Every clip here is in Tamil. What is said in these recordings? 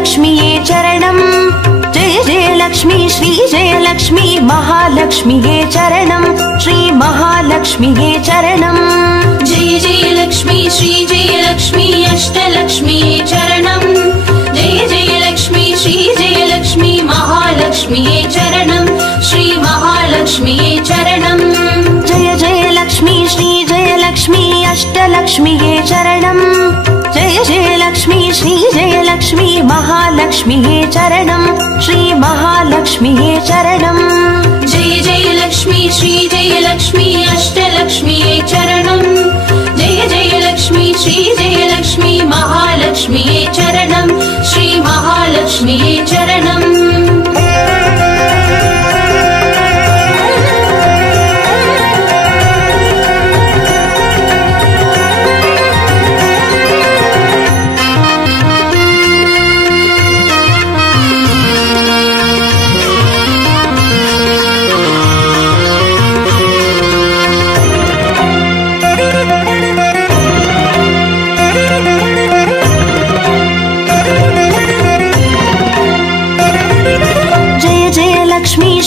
जयलक्ष्मीये चरणम् जय जयलक्ष्मी श्री जयलक्ष्मी महालक्ष्मीये चरणम् श्री महालक्ष्मीये चरणम् जय जयलक्ष्मी श्री जयलक्ष्मी अष्टलक्ष्मीये चरणम् जय जयलक्ष्मी श्री जयलक्ष्मी महालक्ष्मीये चरणम् श्री महालक्ष्मीये चरणम् जय जयलक्ष्मी श्री जयलक्ष्मी अष्टलक्ष्मीये चरणम् जय जयलक्ष्मी श्री जयलक्ष्मी महालक्ष्मीये चरणम् श्री महालक्ष्मीये चरणम् जय जयलक्ष्मी श्री जयलक्ष्मी अष्टलक्ष्मीये चरणम् जय जयलक्ष्मी श्री जयलक्ष्मी महालक्ष्मीये चरणम् श्री महालक्ष्मीये चरणम्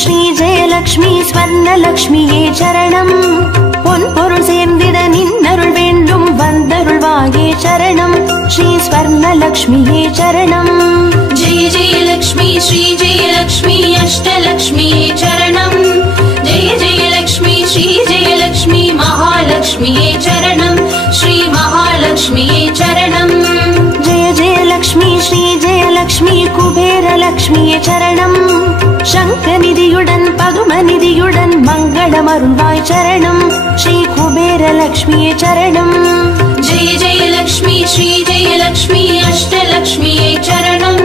श्री जयलक्ष्मी स्वर्णलक्ष्मीये चरणम् பொன்பொருள் சேர்ந்திட நின்னருள் வேண்டும் வந்தருள்வாயே சரணம் ஸ்ரீ ஸ்வர்ணலக்ஷ்மியே சரணம் जय जयलक्ष्मी श्री जयलक्ष्मी अष्टलक्ष्मीये चरणम् जय जयलक्ष्मी श्री जयलक्ष्मी महालक्ष्मीये चरणम् श्री महालक्ष्मीये चरणम् जय जयलक्ष्मी श्री जयलक्ष्मी कुबेरलक्ष्मीये चरणम् शङ्खनिधियुடன் பதுமநிதியுடன் மங்களமருள்வாய் சரணம் ஸ்ரீ குபேரலக்ஷ்மியே சரணம் जय जयलक्ष्मी श्री जयलक्ष्मी अष्टलक्ष्मीये चरणम्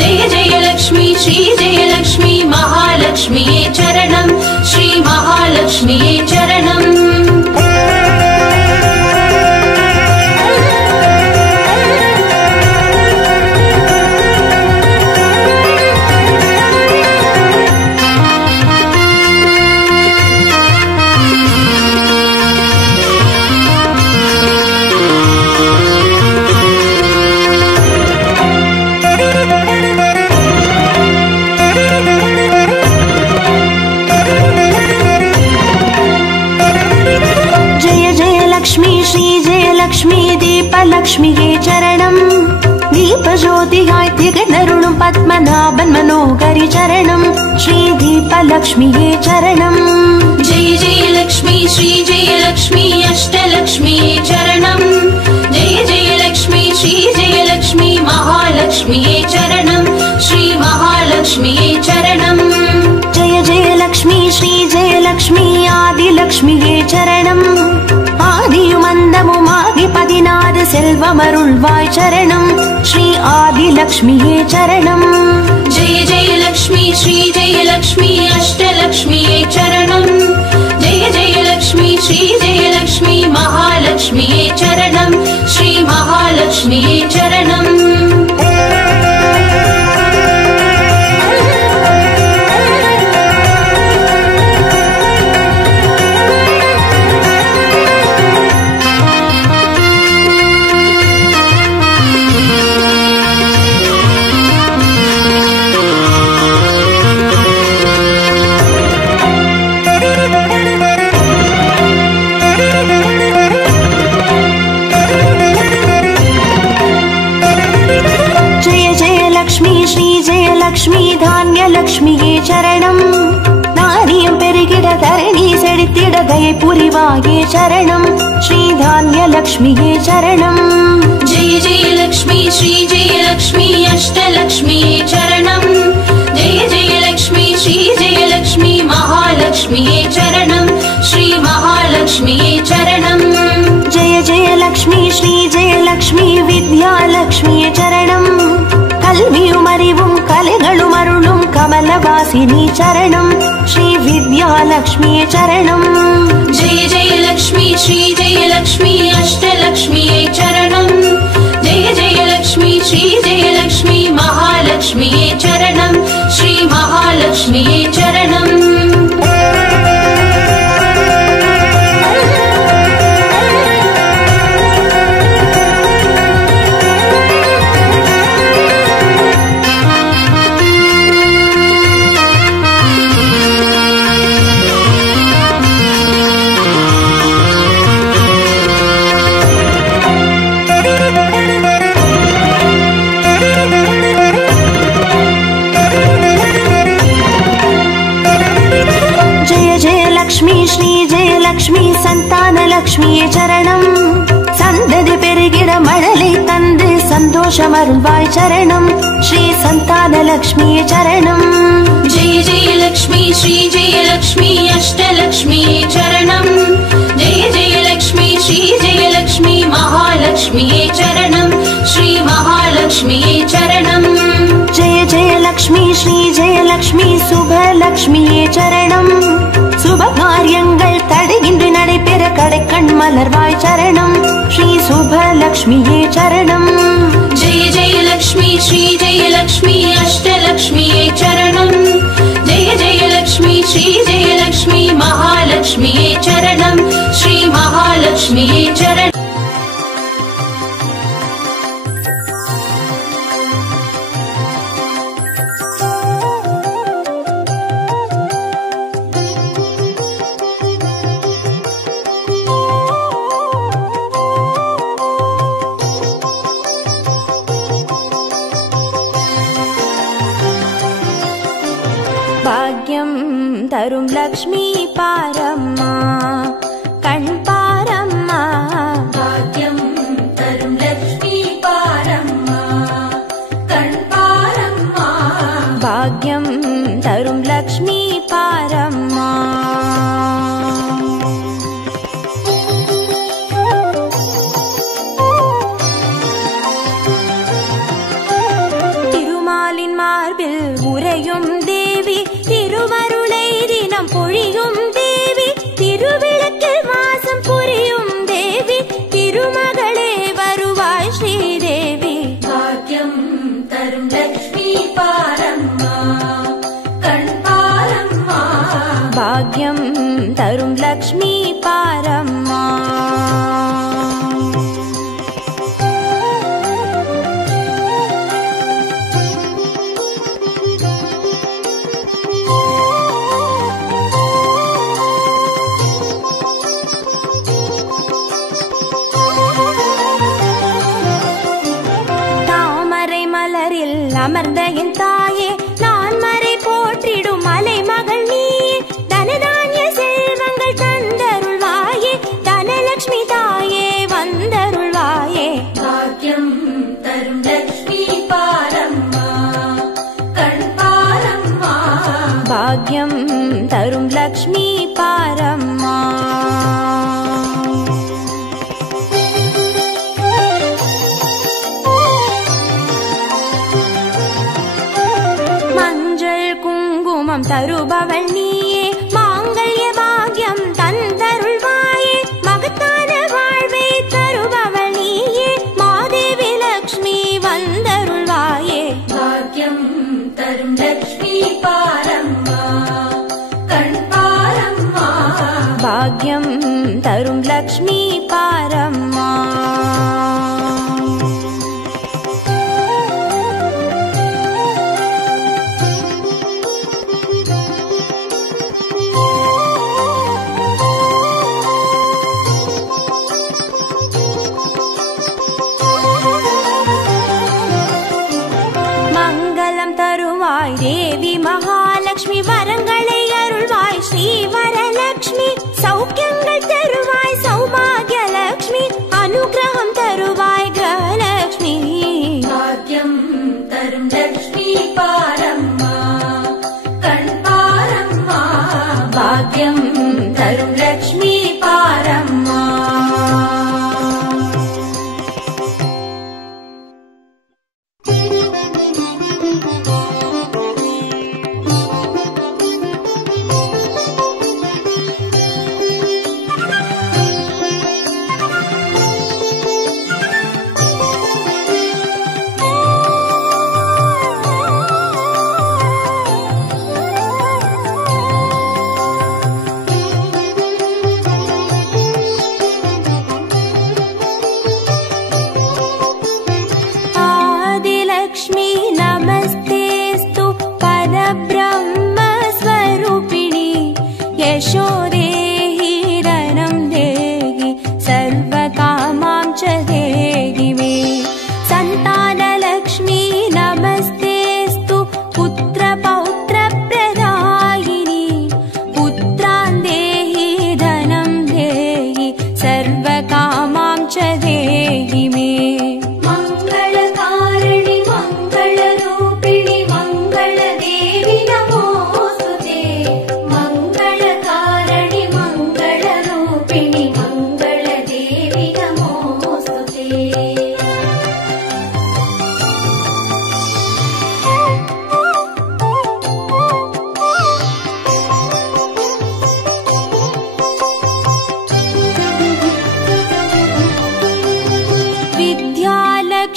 जय जयलक्ष्मी श्री जयलक्ष्मी महालक्ष्मीये चरणम् श्री महालक्ष्मीये चरणम् லக்ஷ்மி தீபலக்ஷ்மியே சரணம் தீபஜோதியாய் திகழருளும் பத்மநாபன் மனோகரி சரணம் ஸ்ரீ தீபலக்ஷ்மியே சரணம் जय जयलक्ष्मी श्री जयलक्ष्मी अष्टलक्ष्मीये चरणम् जय जयलक्ष्मी श्री जयलक्ष्मी महालक्ष्मीये चरणम् श्री महालक्ष्मीये चरणम् जय जयलक्ष्मी श्री जयलक्ष्मी आदिलक्ष्मिये चरणम् ஆதியுமந்தமுமாகி 16 செல்வமருள்வாய் சரணம் ஸ்ரீ ஆதிலக்ஷ்மியே சரணம் जय जयलक्ष्मी श्री जयलक्ष्मी अष्टलक्ष्मीये चरणम् जय जयलक्ष्मी श्री जयलक्ष्मी महालक्ष्मीये चरणम् श्री महालक्ष्मीये चरणम् லக்ஷ்மி தான்யலக்ஷ்மியே சரணம் நாரியம் பெருகிட தரணி செழித்திட தயை புரிவாயே சரணம் ஸ்ரீ தான்யலக்ஷ்மியே சரணம் जय जयलक्ष्मी श्री जयलक्ष्मी अष्टलक्ष्मीये चरणम् जय जयलक्ष्मी श्री जयलक्ष्मी महालक्ष्मीये चरणम् श्री महालक्ष्मीये चरणम् जय जयलक्ष्मी श्री जयलक्ष्मी विद्यालक्ष्मिये चरणम् கல்வியுமறிவும் கலைகளும் அருளும் கமலவாசினி சரணம் ஸ்ரீ வித்யாலக்ஷ்மியே சரணம் जय जयलक्ष्मी श्री जयलक्ष्मी अष्टलक्ष्मीये चरणम् जय जयलक्ष्मी श्री जयलक्ष्मी महालक्ष्मीये चरणम् श्री महालक्ष्मीये चरणम् லக்ஷ்மியே சரணம் சந்ததி பெருகிட மழலை தந்து சந்தோஷம் அருள்வாய் சரணம் ஸ்ரீ சந்தான லக்ஷ்மியே சரணம் जय जय लक्ष्मी श्री जय लक्ष्मी अष्टलक्ष्मी चरणं जय जय लक्ष्मी श्री जय लक्ष्मी महालक्ष्मी चरणं श्री महालक्ष्मी चरणं जय जय लक्ष्मी श्री जय लक्ष्मी शुभ लक्ष्मी चरणं शुभ कार्यங்கள் தடையின்றி நடைபெற கடைக்கண் மலர்வாய் சரணம் ஸ்ரீ शुभ लक्ष्मी चरणं जय जय लक्ष्मी श्री जय लक्ष्मी अष्टलक्ष्मी चरणं जय जय लक्ष्मी श्री जय लक्ष्मी महालक्ष्मी चरणं श्री महालक्ष्मी चरणं भाग्यं तरुं लक्ष्मी पारम्मा कण् पारम्मा भाग्यं तरुं लक्ष्मी पारम्मा कण् पारम्मा भाग्यं तरुं लक्ष्मी पारम्मा तिरुमालिन मार्बिल उरैयुम देवी திருவருளை தினம் பொழியும் தேவி திருவிளக்கில் வாசம் புரியும் தேவி திருமகளே வருவாய் ஸ்ரீதேவி भाग्यं तरुं लक्ष्मी पारम्मा कण् पारम्मा भाग्यं तरुं लक्ष्मी पारम्मा அமர்ந்த என் தாயே நான் மறை போற்றிடும் மலை மகள் நீயே தனதானிய செல்வங்கள் தந்தருள்வாயே தனலட்சுமி தாயே வந்தருள்வாயே भाग्यं तरुं लक्ष्मी पारम्मा कण् पारम्मा भाग्यं तरुं लक्ष्मी पारम्मा தருபவள் நீயே மாங்கல்ய பாக்யம் தந்தருள்வாயே மகத்தான வாழ்வை தருபவள் நீயே மாதேவி லக்ஷ்மி வந்தருள்வாயே भाग्यं तरुं लक्ष्मी पारम्मा कण् पारम्मा भाग्यं तरुं लक्ष्मी पारम्मा தேவி மகாலட்சுமி வரங்களை அருள்வாய் ஸ்ரீ வரலட்சுமி சௌக்கியங்கள் தருவாய் சௌபாகிய லட்சுமி அனுகிரகம் தரு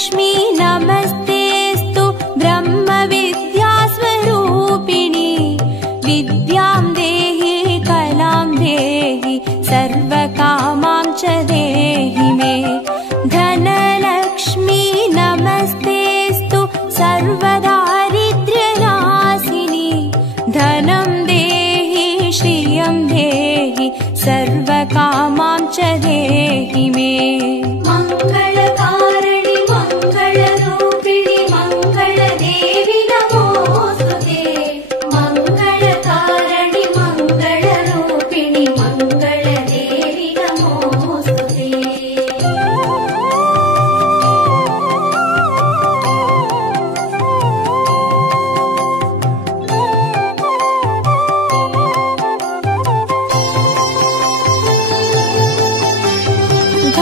लक्ष्मी नमस्तेऽस्तु ब्रह्मविद्यास्वरूपिणि विद्यां देहि कलां देहि सर्वकामां च देहि मे धनलक्ष्मी नमस्तेऽस्तु सर्वदारिद्र्यनाशिनि धनं देहि श्रियं देहि सर्वकामां च देहि मे मङ्गलकारिणि मङ्गलरूपिणि मङ्गलदेवि नमोऽस्तुते मङ्गलकारिणि मङ्गलरूपिणि मङ्गलदेवि नमोऽस्तुते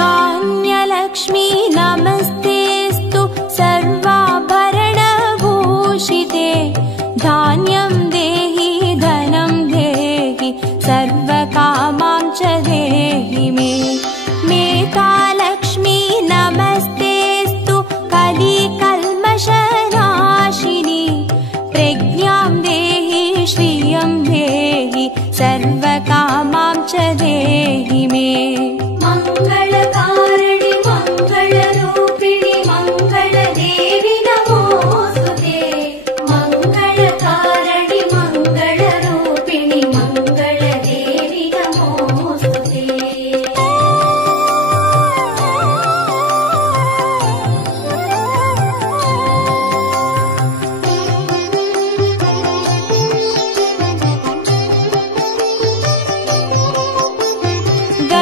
धान्यलक्ष्मी नमस्तेऽस्तु सर्वाभरणभूषिते धान्यं देहि धनं देहि सर्वकामां च देहि मे मेधालक्ष्मी नमस्तेऽस्तु कलिकल्मषनाशिनि प्रज्ञां देहि श्रियं देहि सर्वकामां च देहि मे मङ्गलकारिणि मङ्गलरूपिणि मङ्गलदेवि नमोऽस्तुते मङ्गलकारिणि मङ्गलरूपिणि मङ्गलदेवि नमोऽस्तुते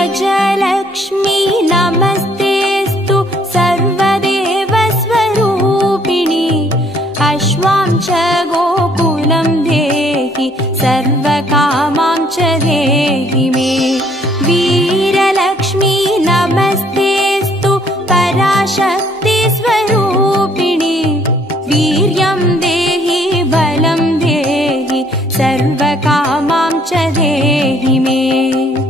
गजलक्ष्मी नमस्तेऽस्तु सर्वदेवस्वरूपिणि अश्वां च गोकुलं देहि सर्वकामां च देहि मे वीरलक्ष्मी नमस्तेऽस्तु पराशक्तिस्वरूपिणि वीर्यं देहि बलं देहि सर्वकामां च देहि मे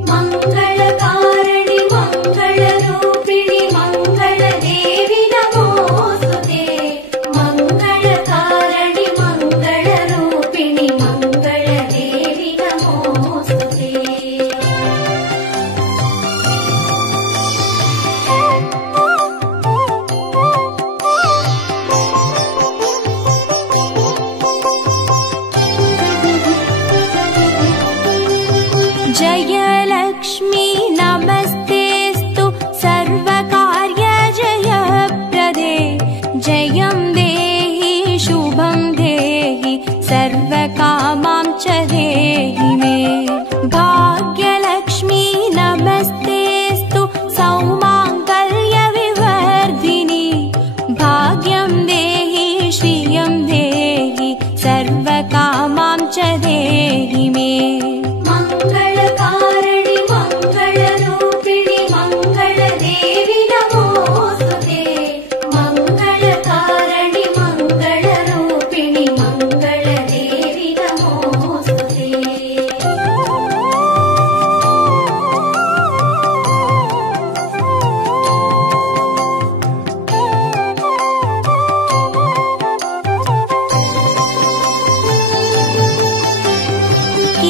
मङ्गलकारिणि मङ्गलरूपिणि मङ्गलदेवि नमोऽस्तुते मङ्गलकारिणि मङ्गलरूपिणि मङ्गलदेवि नमोऽस्तुते जयलक्ष्मी नमस्तेऽस्तु सर्वकार्यजयप्रदे जयं देहि शुभं देहि सर्वकामां च देहि मे भाग्यलक्ष्मी नमस्तेऽस्तु सौमाङ्गल्यविवर्धिनि भाग्यं देहि श्रियं देहि सर्वकामां च देहि मे मङ्गलकारिणि मङ्गलरूपिणि मङ्गलदेवि नमोऽस्तुते मङ्गलकारिणि मङ्गलरूपिणि मङ्गलदेवि नमोऽस्तुते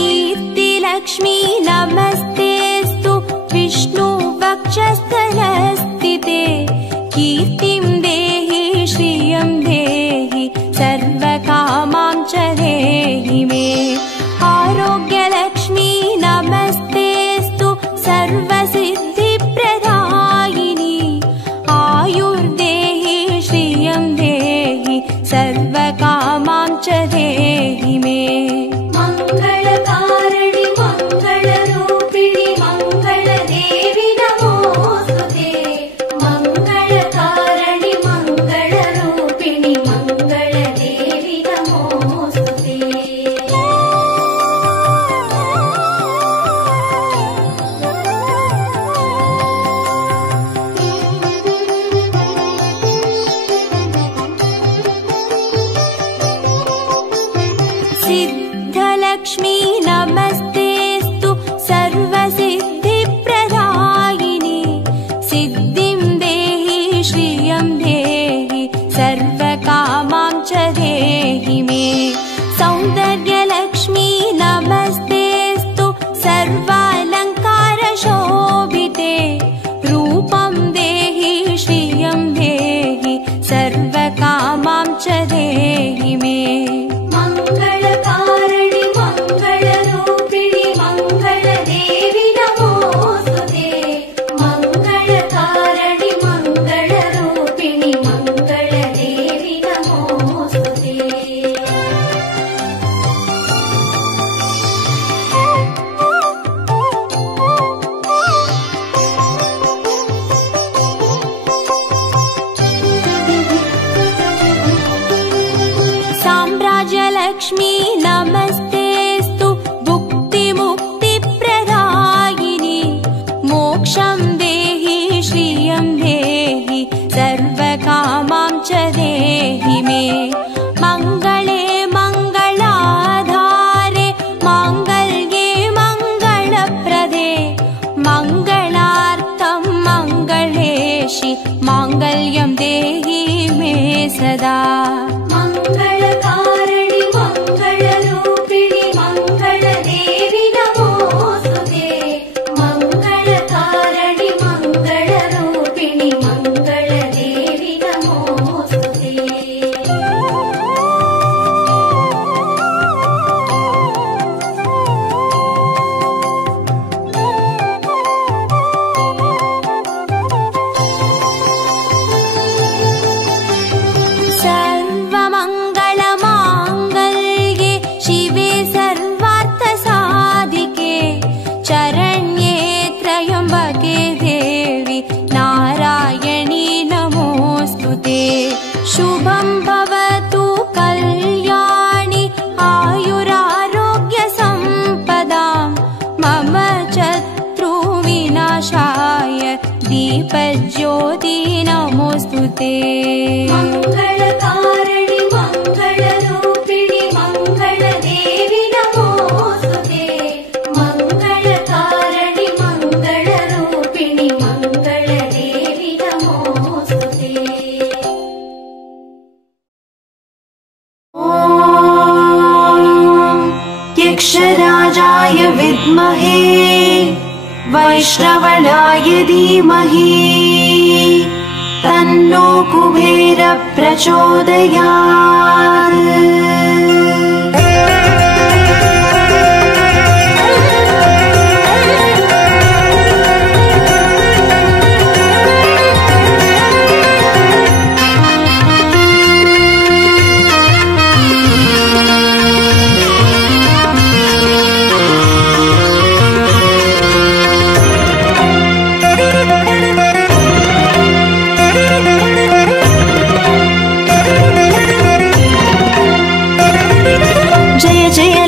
कीर्तिलक्ष्मी नमस्तेऽस्तु विष्णुवक्षस्थलस्थिते कीर्तिं देहि श्रियं देहि सर्वकामां च देहि मे आरोग्यलक्ष्मी नमस्तेऽस्तु सर्वसिद्धिप्रदायिनि आयुर्देहि श्रियं देहि सर्वकामां च देहि मे मङ्गलकारिणि मङ्गलरूपिणि मङ्गलदेवि नमोऽस्तुते यशं देहि श्रियं देहि सर्वकामां च देहि मे मङ्गले मङ्गलाधारे माङ्गल्ये मङ्गलप्रदे मङ्गलार्थं मङ्गलेशि माङ्गल्यं देहि मे सदा मङ्गलकारिणि मङ्गलरूपिणि मङ्गलदेवि नमोस्तुते मङ्गलकारिणि मङ्गलरूपिणि मङ्गलदेवि नमोस्तुते सर्वमङ्गलमाङ्गल्ये शिवे सर्वार्थसाधिके चरण्ये त्र्यम्बके देवी नारायणी नमोऽस्तुते शुभं भवतु कल्याणि आयुरारोग्यसम्पदां मम शत्रुविनाशाय दीपज्योति नमोऽस्तुते मङ्गलकारिणि मङ्गलरूपिणि मङ्गलदेवि नमोस्तुते मङ्गलकारिणि मङ्गलरूपिणि मङ्गलदेवि नमोस्तुते यक्षराजाय विद्महे वैष्णवनाय धीमहि तन्नो कुबेर प्रचोदयात्।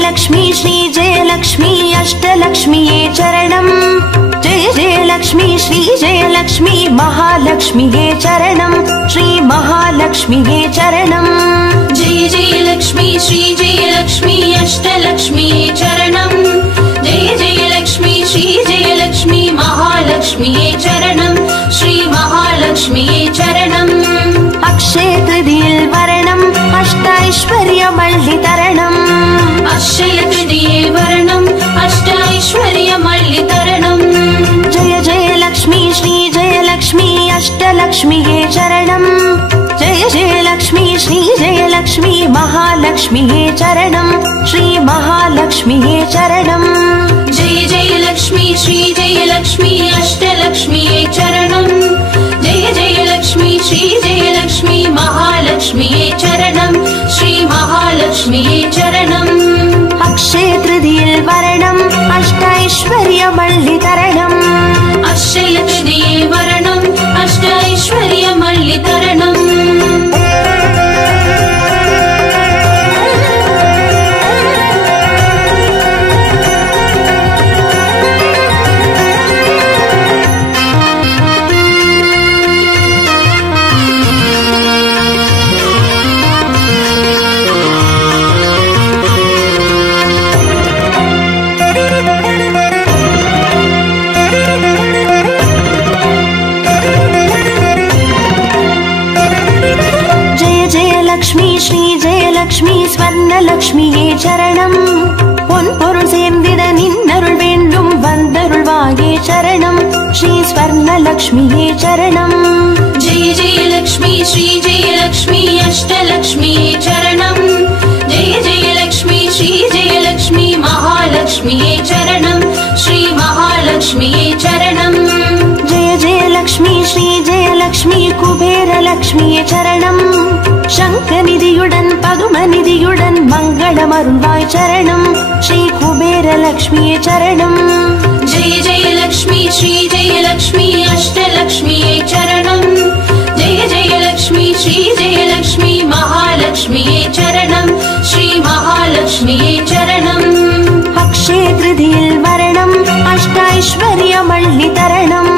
लक्ष्मी श्री जय लक्ष्मी अष्टलक्ष्मीये चरणम् जय जय लक्ष्मी श्री जय लक्ष्मी महालक्ष्मीये चरणम् श्री महालक्ष्मीये चरणम् जय जय लक्ष्मी श्री जय लक्ष्मी अष्टलक्ष्मीये चरणम् जय जय लक्ष्मी श्री जय लक्ष्मी महालक्ष्मीये चरणम् श्री महालक्ष्मीये चरणम् अक्षय तृतीये वर्णम् अष्टैश्वर्यमल्लितरणम् अक्षय तृतीये वर्णम् अष्टैश्वर्यमल्लितरणम् जय जय लक्ष्मी श्री जय लक्ष्मी अष्टलक्ष्मीये चरणम् जय जय लक्ष्मी श्री जय लक्ष्मी महालक्ष्मीये चरणम् श्री महालक्ष्मीये चरणम् जय जय लक्ष्मी श्री जय लक्ष्मी अष्टलक्ष्मीये चरणम् जय जय लक्ष्मी श्री जय लक्ष्मी महालक्ष्मीये चरणम् श्री महालक्ष्मीये चरणम् अक्षय तृतीये वर्णम् अष्टैश्वर्यमल्लितरणम् अक्षय तृतीये वर्णम् अष्टैश्वर्यमल्लितरणम् लक्ष्मी श्री जय लक्ष्मी स्वर्णलक्ष्मीये चरणम् பொன்பொருள் சேர்ந்திட நின்னருள் வேண்டும் வந்தருள்வாயே சரணம் ஸ்ரீ ஸ்வர்ணலக்ஷ்மியே சரணம் जय जय लक्ष्मी श्री जय लक्ष्मी अष्टलक्ष्मीये चरणम् जय जय लक्ष्मी श्री जय लक्ष्मी महालक्ष्मीये चरणम् श्री महालक्ष्मीये चरणम् जय जय लक्ष्मी श्री जय लक्ष्मी कुबेर लक्ष्मीये चरणम् शङ्खनिधियुடன் पदुमनिधियुடன் मङ्गलमरुள்வாய் चरणम् श्री कुबेर लक्ष्मीये चरणम् जय जय लक्ष्मी श्री जय लक्ष्मी अष्टलक्ष्मीये चरणम् जय जय लक्ष्मी श्री जय लक्ष्मी महालक्ष्मीये चरणम् श्री महालक्ष्मीये चरणम् अक्षय तृतीये वर्णम् अष्टैश्वर्यमल्लितरणम्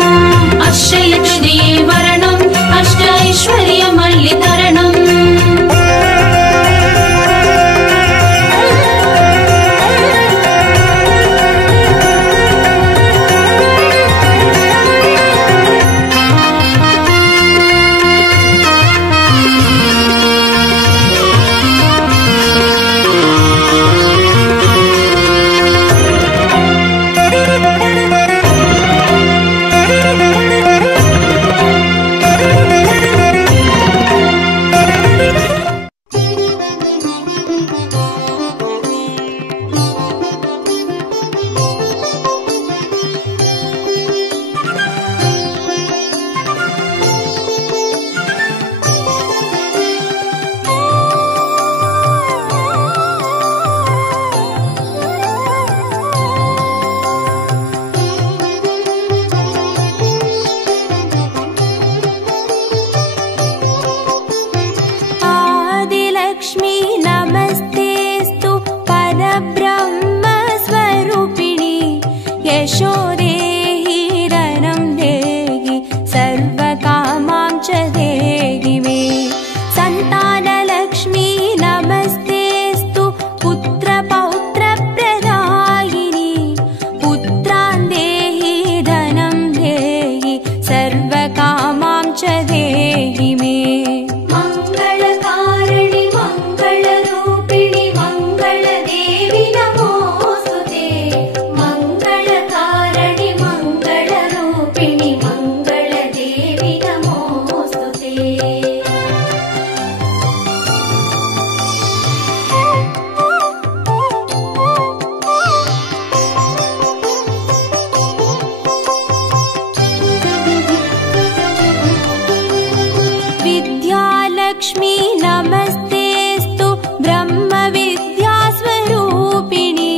लक्ष्मी नमस्तेस्तु ब्रह्मविद्यास्वरूपिणी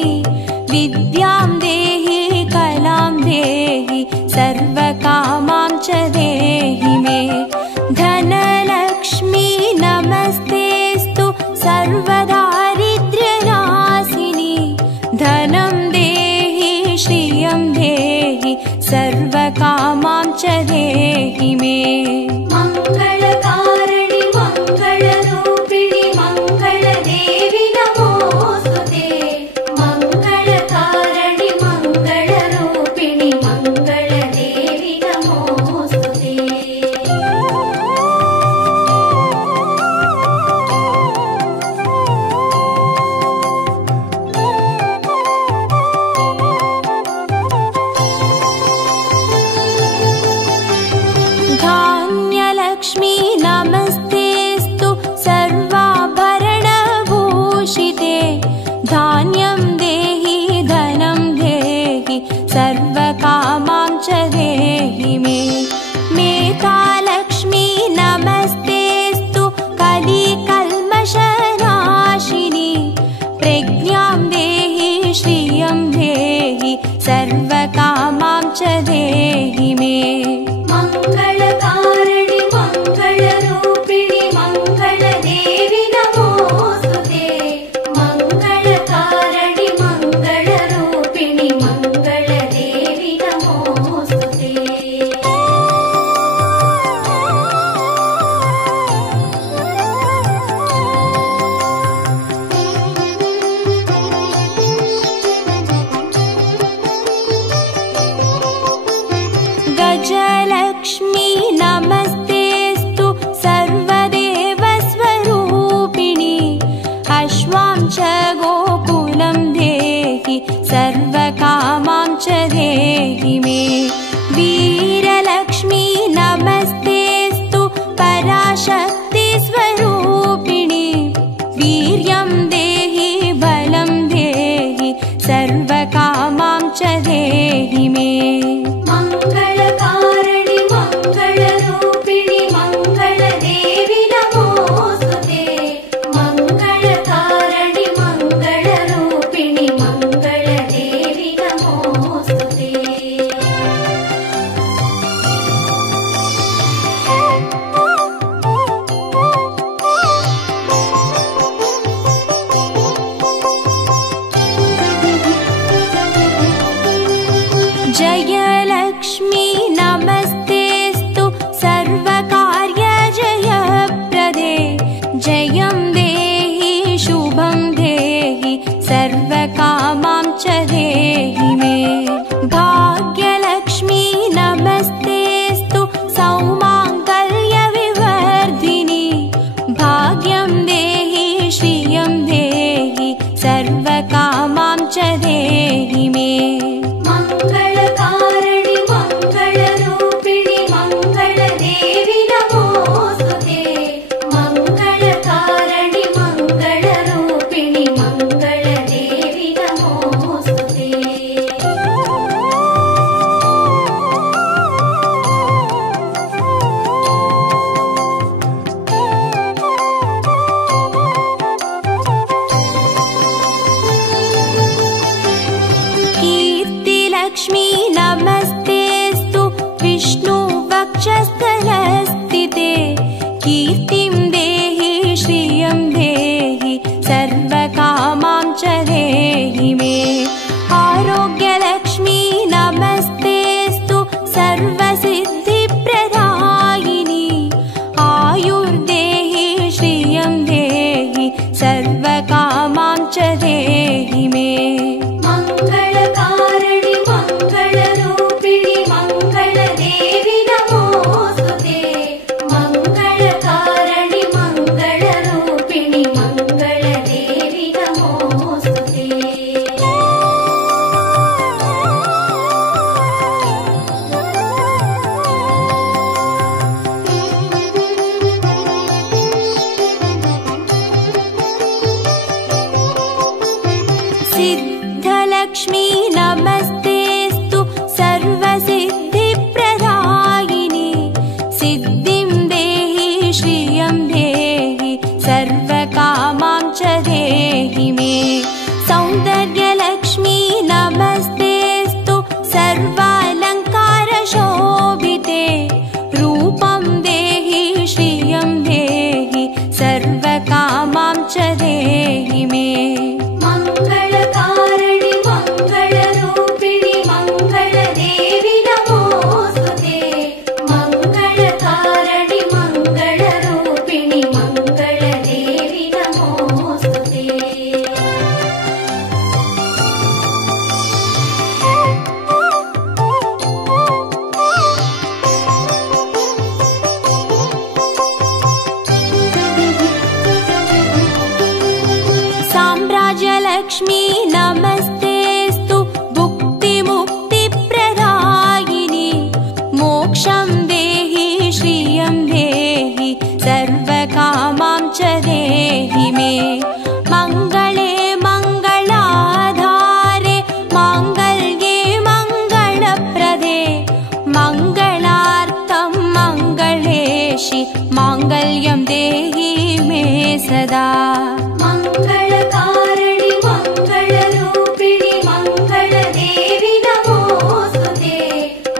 विद्यां देहि कलां देहि सर्वकामां च देहि मे धनलक्ष्मी नमस्तेस्तु सर्वदारिद्र्यनाशिनी धनं देहि श्रियं देहि सर्वकामां च देहि मे मङ्गलकारिणि मङ्गलरूपिणि मङ्गलदेवि नमोस्तुते मङ्गलकारिणि मङ्गलरूपिणि मङ्गलदेवि नमोस्तुते धान्यलक्ष्मी नमस्तेस्तु सर्वाभरणभूषिते धान्यं देहि धनं देहि सर्वकामां च देहि मे मेधालक्ष्मी नमस्तेस्तु कलिकल्मषनाशिनी प्रज्ञां देहि श्रियं देहि सर्वकामां च देहि मे मङ्गलकारिणि मङ्गलरूपिणि मङ्गलदेवि नमोस्तुते मङ्गलकारिणि मङ्गलरूपिणि मङ्गलदेवि नमोस्तुते गजलक्ष्मी नमस्तेस्तु सर्वदेवस्वरूपिणी अश्वां च गोकुलं देहि सर्वकामां च देहि मे वीरलक्ष्मी नमस्तेस्तु पराशक्तिस्वरूपिणी वीर्यं देहि बलं देहि सर्वकामां च देहि मे मङ्गलकारिणि मङ्गलरूपिणि मङ्गलदेवि नमोस्तुते मङ्गलकारिणि मङ्गलरूपिणि मङ्गलदेवि नमोस्तुते यशं देहि श्रियं देहि सर्वकामां च देहि मे मङ्गले मङ्गलाधारे माङ्गल्ये मङ्गलप्रदे मङ्गलार्थं मङ्गलेशि माङ्गल्यं देहि मे सदा मङ्गलकारिणि मङ्गलरूपिणि मङ्गलदेवि नमोस्तुते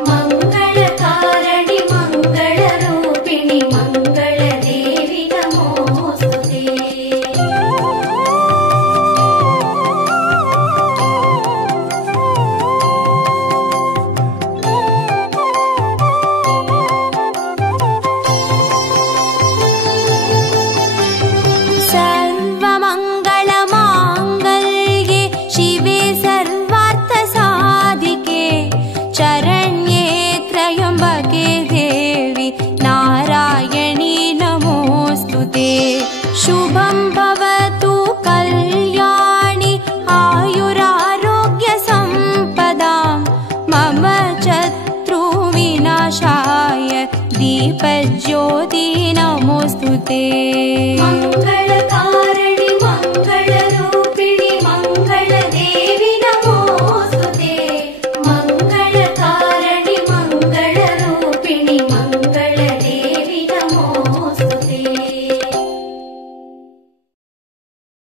मङ्गलकारिणि मङ्गलरूपिणि मङ्गलदेवि नमोस्तुते सर्वमङ्गलमाङ्गल्ये शिवे सर्वार्थसाधिके चरण्ये त्र्यम्बके देवि नारायणी नमोऽस्तुते शुभं भवतु कल्याणि आयुरारोग्यसम्पदां मम शत्रुविनाशाय दीपज्योति नमोऽस्तुते